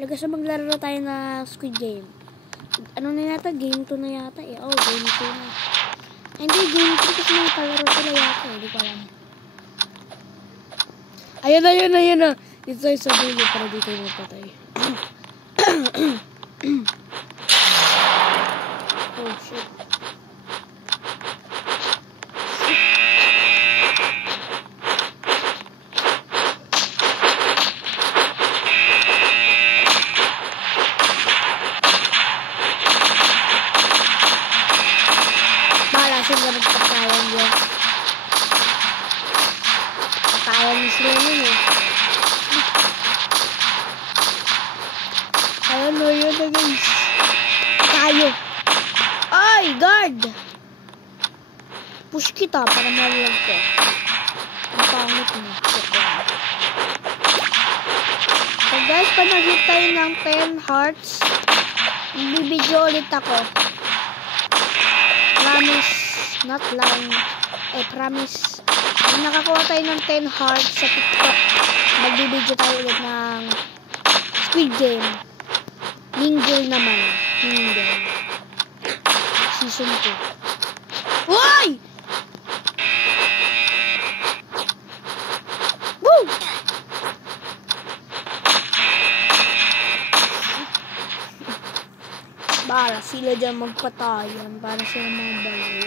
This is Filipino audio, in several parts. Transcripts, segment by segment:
Lagas na maglaro tayo na Squid Game. Ano na yata? Game 2 na yata eh. Oh, game 2 na. Hindi, game 3 kasi may palaro sila yata eh. Hindi ko alam. Ayan na. Dito tayo sa dulo para dito tayo magpatay. Oh, shit. Sila magpatayan yan. Patayan niyo sila yun eh. Ayun o, yun na guys. Tayo. Ay, guard! Push kita para malag ko. Ang pangit mo. So guys, pag nag-hit tayo ng 10 hearts, bibidyo ulit ako. Promise. Not lang. Promise. Kung nakakuha tayo ng 10 hearts sa TikTok, magbibideo tayo ulit ng Squid Game. Mingle naman. Mingle. Season 2. Uy! Woo! Bala sila dyan magpatayan para sila mga balay.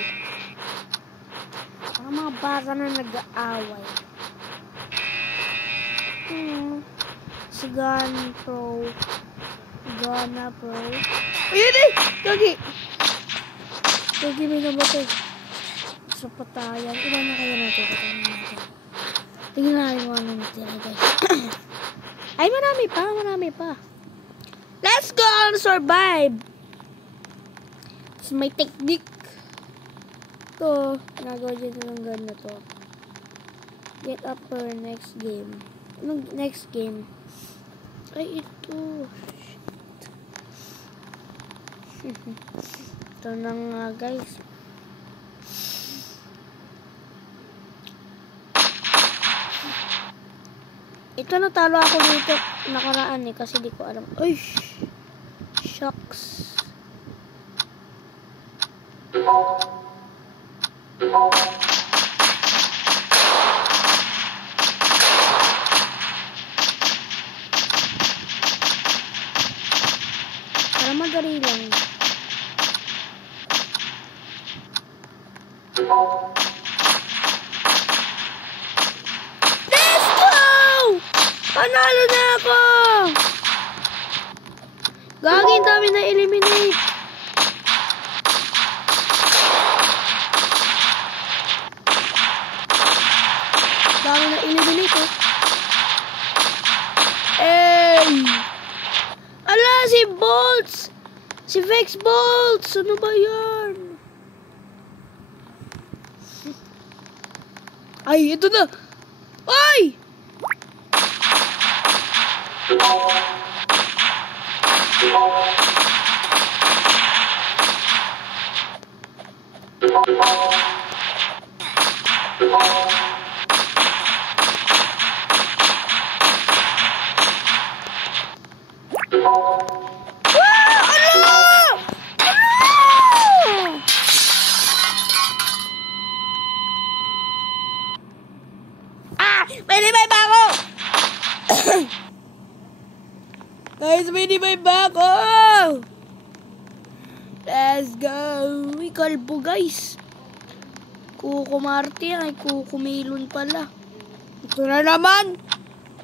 Mga baka na nag-aaway. Si Gun Pro. Gana Pro. Ayun eh! Gagi! Gagi may nabatay. Sa patayan. Ilan na kaya natin? Tingnan natin kung ano natin guys. Ay, marami pa. Let's go and survive! So, may technique. Ito, nagawa dito ng gun na to. Get up for next game. Anong next game? Ay, ito. Shit. Ito na nga, guys. Ito, natalo ako dito nakaraan eh, kasi di ko alam. Ay, shucks. Para madali lang. Let's go! Panalo na ako! Gagawin dami na eliminate. Dami na eliminate eh. Hey! Ala, si Bolts! Si Vex Bolts! Ano ba yan? Ay, ito na! Ay! May revive ako! Guys, may revive ako! Let's go! Uy, kalbo guys. Kuko Martin ay Kuko Melon pala. Ito na naman!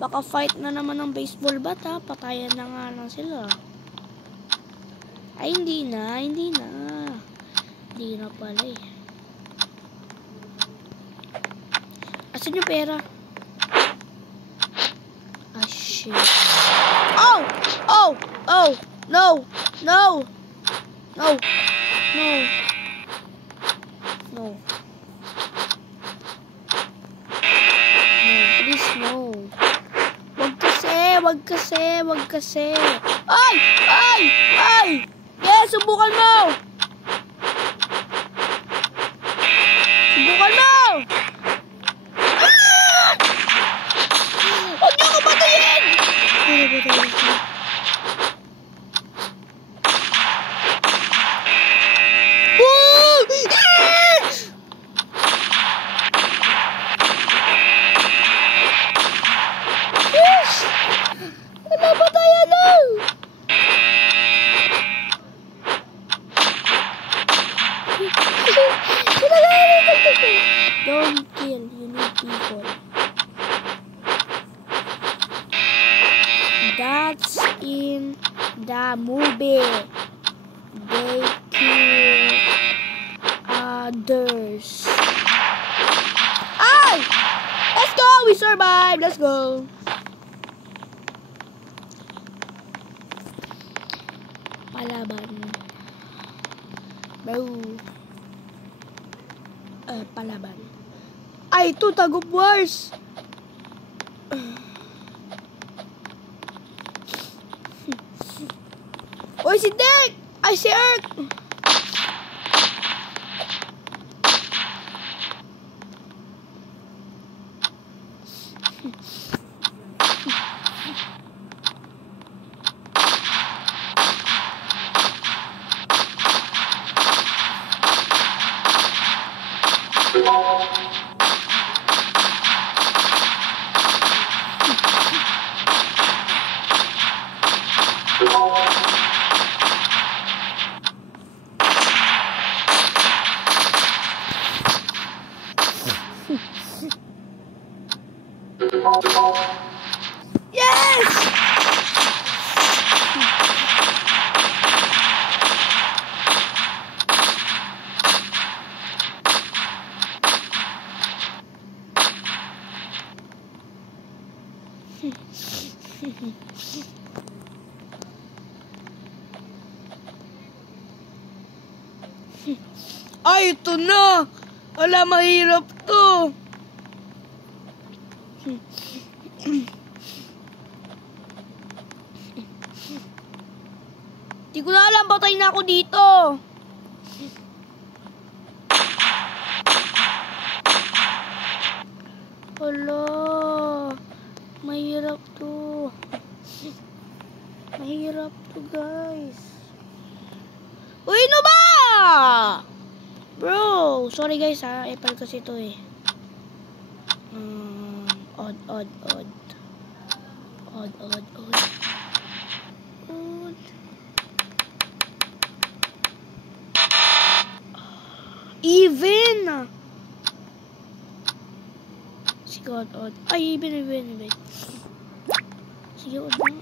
Baka fight na naman ng baseball bat ha. Patayan na nga lang sila. Ay, hindi na. Hindi na pala eh. Asan yung pera? Ah, shit. Oh! Oh! Oh! No! No! No! No! No! No, please no. Wag kasi. Ay! Ay! Ay! Yes, subukan mo! Subukan mo! Wala pa tayo lang! Don't kill, you need people. That's in the movie. They kill others. Ay! Let's go! We survived! Let's go! Palaban. Bro. Palaban. Ay, ito, Tag of Wars. Oy, si Dick! Ay, si Earth! Yes! Ay, ito na! Wala, mahirap to! Di ko na alam, patay na ako dito! Hala! Mahirap to! Mahirap to, guys! Uy, no ba? Bro! Sorry guys ha, epal kasi ito eh. Odd. Even! Sige, odd. Ay, even. Sige, odd na.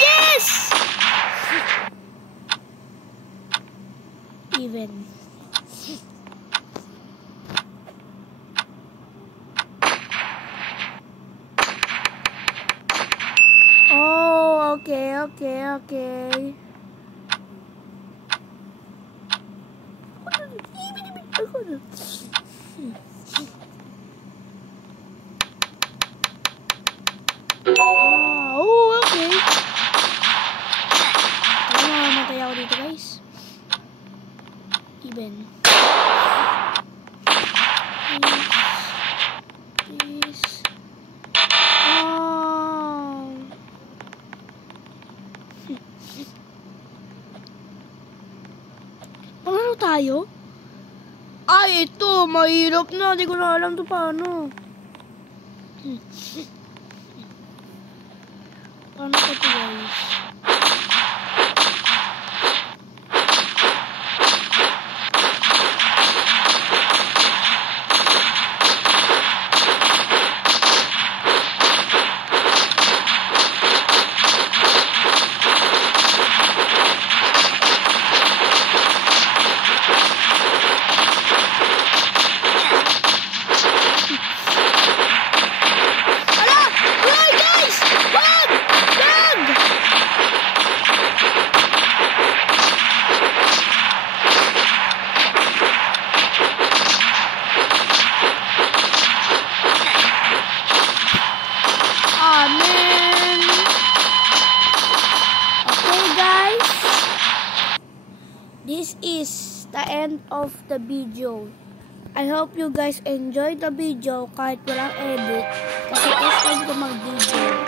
Yes! Even. Oh, okay. Oh, okay. Alam mo, matay ako dito, guys. Even. Please. Paano tayo? Ay, ito. Mahirap na. Di ko na alam to paano. Paano ka ito, guys? This is the end of the video. I hope you guys enjoyed the video kahit walang edit kasi first time ko mag-video.